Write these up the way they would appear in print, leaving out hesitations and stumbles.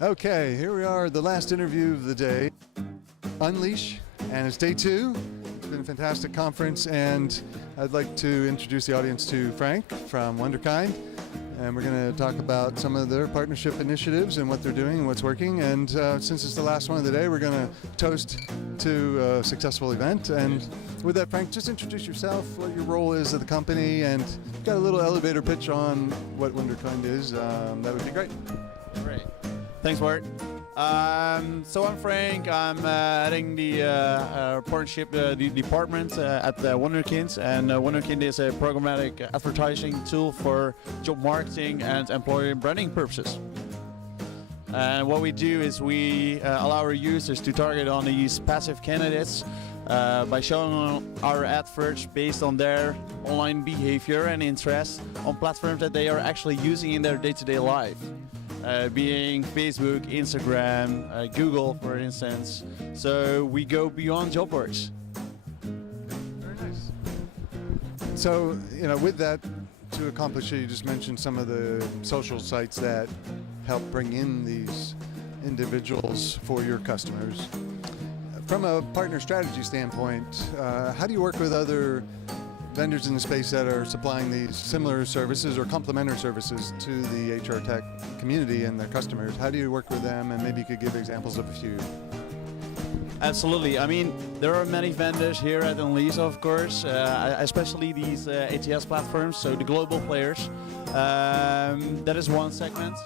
Okay, here we are, the last interview of the day. Unleash, and it's day 2. It's been a fantastic conference, and I'd like to introduce the audience to Frank from Wonderkind, and we're going to talk about some of their partnership initiatives and what they're doing and what's working. And since it's the last one of the day, we're going to toast to a successful event. And with that, Frank, just introduce yourself, what your role is at the company, and got a little elevator pitch on what Wonderkind is. That would be great. Great. Thanks, Bart. So I'm Frank. I'm heading the partnership department at Wonderkind, and Wonderkind is a programmatic advertising tool for job marketing and employer branding purposes. And what we do is we allow our users to target on these passive candidates by showing our adverts based on their online behavior and interests on platforms that they are actually using in their day-to-day life. Being Facebook, Instagram, Google, for instance. So we go beyond job boards. Very nice. So, with that, to accomplish it, you just mentioned some of the social sites that help bring in these individuals for your customers. From a partner strategy standpoint, how do you work with other vendors in the space that are supplying these similar services or complementary services to the HR tech community and their customers? How do you work with them, and maybe you could give examples of a few? Absolutely. I mean, there are many vendors here at Unleash, of course, especially these ATS platforms, so the global players. That is one segment.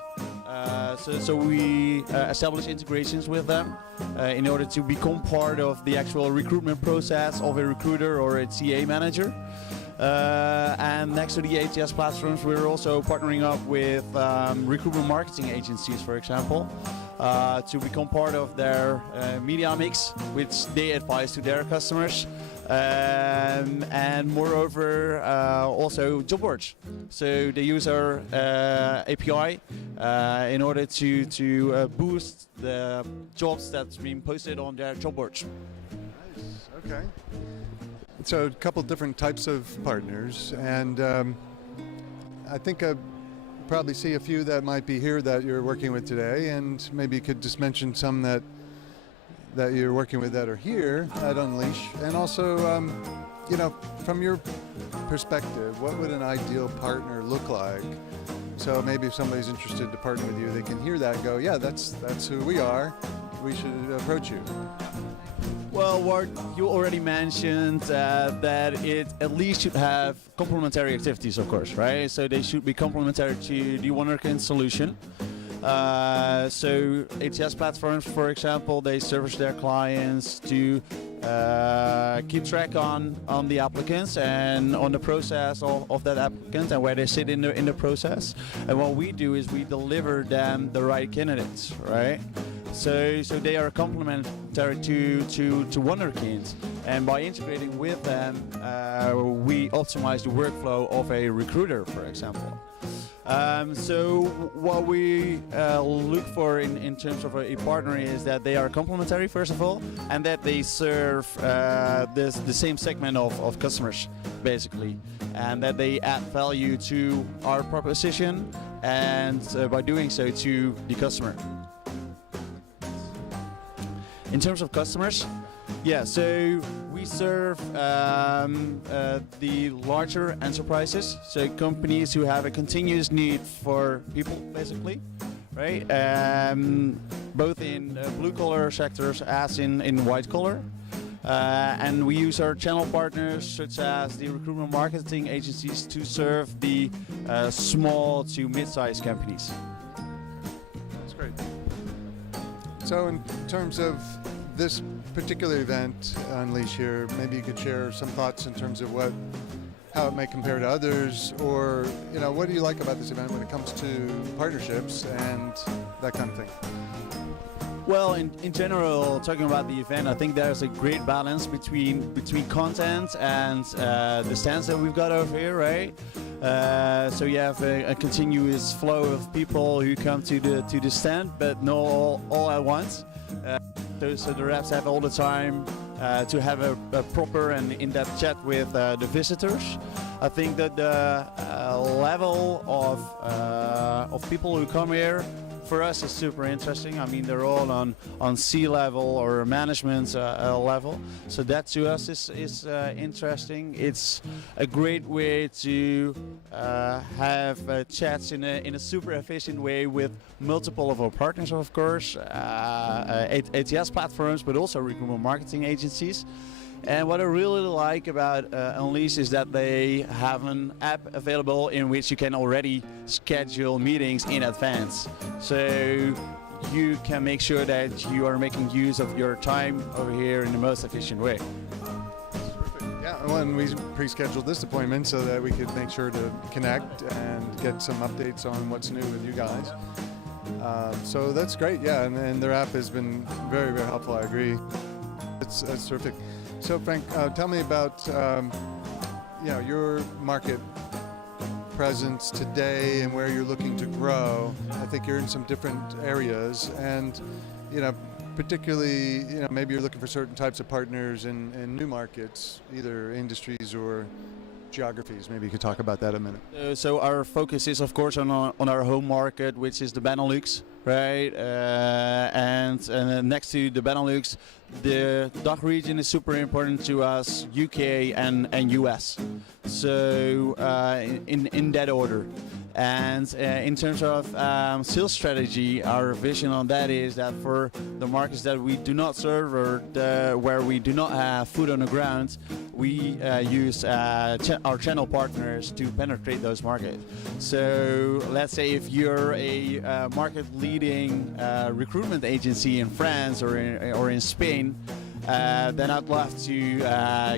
So we establish integrations with them in order to become part of the actual recruitment process of a recruiter or a TA manager. And next to the ATS platforms, we're also partnering up with recruitment marketing agencies, for example, to become part of their media mix, which they advise to their customers. And moreover, also job boards. So they use our API in order to boost the jobs that's being posted on their job boards. Nice. Okay. So a couple different types of partners, and I think I probably see a few that might be here that you're working with today, and maybe you could just mention some that you're working with that are here at Unleash. And also, from your perspective, what would an ideal partner look like? So maybe if somebody's interested to partner with you, they can hear that and go, yeah, that's who we are. We should approach you. Well, Ward, you already mentioned that it at least should have complementary activities, of course, right? So they should be complementary to the Wonderkind solution. So ATS platforms, for example, they service their clients to keep track on the applicants and on the process of that applicant and where they sit in the process. And what we do is we deliver them the right candidates, right? So they are complementary to Wonderkind, and by integrating with them, we optimize the workflow of a recruiter, for example. So what we look for in terms of a partner is that they are complementary, first of all, and that they serve the same segment of customers, basically, and that they add value to our proposition, and by doing so to the customer. In terms of customers, yeah, so we serve the larger enterprises, so companies who have a continuous need for people, basically, right? Both in blue-collar sectors as in white-collar. And we use our channel partners, such as the recruitment marketing agencies, to serve the small to mid-sized companies. That's great. So in terms of this particular event, Unleash here, maybe you could share some thoughts in terms of how it might compare to others, or what do you like about this event when it comes to partnerships and that kind of thing? Well, in general, talking about the event, I think there's a great balance between content and the stands that we've got over here, right? So you have a continuous flow of people who come to the stand, but not all at once. So the reps have all the time to have a proper and in-depth chat with the visitors. I think that the level of people who come here for us is super interesting. I mean, they're all on C-level or management level, so that to us is interesting. It's a great way to have chats in a super efficient way with multiple of our partners, of course, ATS platforms, but also recruitment marketing agencies. And what I really like about Unleash is that they have an app available in which you can already schedule meetings in advance. So you can make sure that you are making use of your time over here in the most efficient way. Yeah, well, and we pre-scheduled this appointment so that we could make sure to connect and get some updates on what's new with you guys. So that's great, yeah, and their app has been very, very helpful, I agree. That's terrific. So Frank, tell me about your market presence today and where you're looking to grow. I think you're in some different areas, and particularly maybe you're looking for certain types of partners in new markets, either industries or geographies. Maybe you could talk about that a minute. So our focus is, of course, on our home market, which is the Benelux, right? And next to the Benelux, the DACH region is super important to us, UK and US. So in that order. And in terms of sales strategy, our vision on that is that for the markets that we do not serve or where we do not have foot on the ground, we use our channel partners to penetrate those markets. So let's say if you're a market-leading recruitment agency in France or in Spain, then I'd love to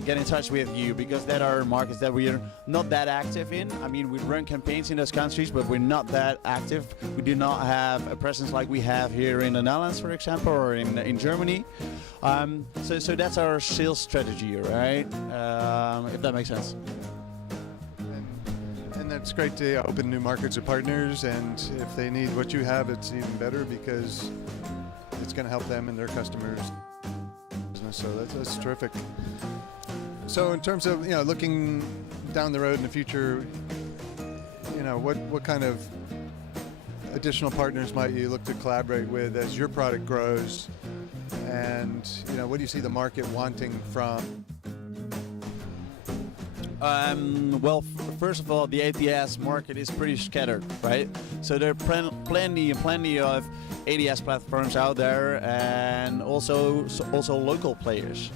get in touch with you, because there are markets that we are not that active in. I mean, we run campaigns in those countries, but we're not that active. We do not have a presence like we have here in the Netherlands, for example, or in Germany. So that's our sales strategy, right? If that makes sense. And that's great to open new markets of partners, and if they need what you have, it's even better because it's going to help them and their customers. So that's terrific. So in terms of looking down the road in the future, what kind of additional partners might you look to collaborate with as your product grows, and what do you see the market wanting from? Well, first of all, the ATS market is pretty scattered, right? So there are plenty of ATS platforms out there, and also local players.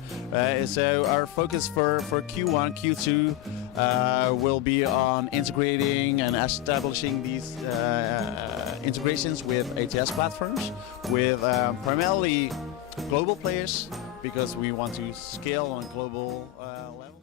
So our focus for Q1, Q2 will be on integrating and establishing these integrations with ATS platforms, with primarily global players, because we want to scale on a global level.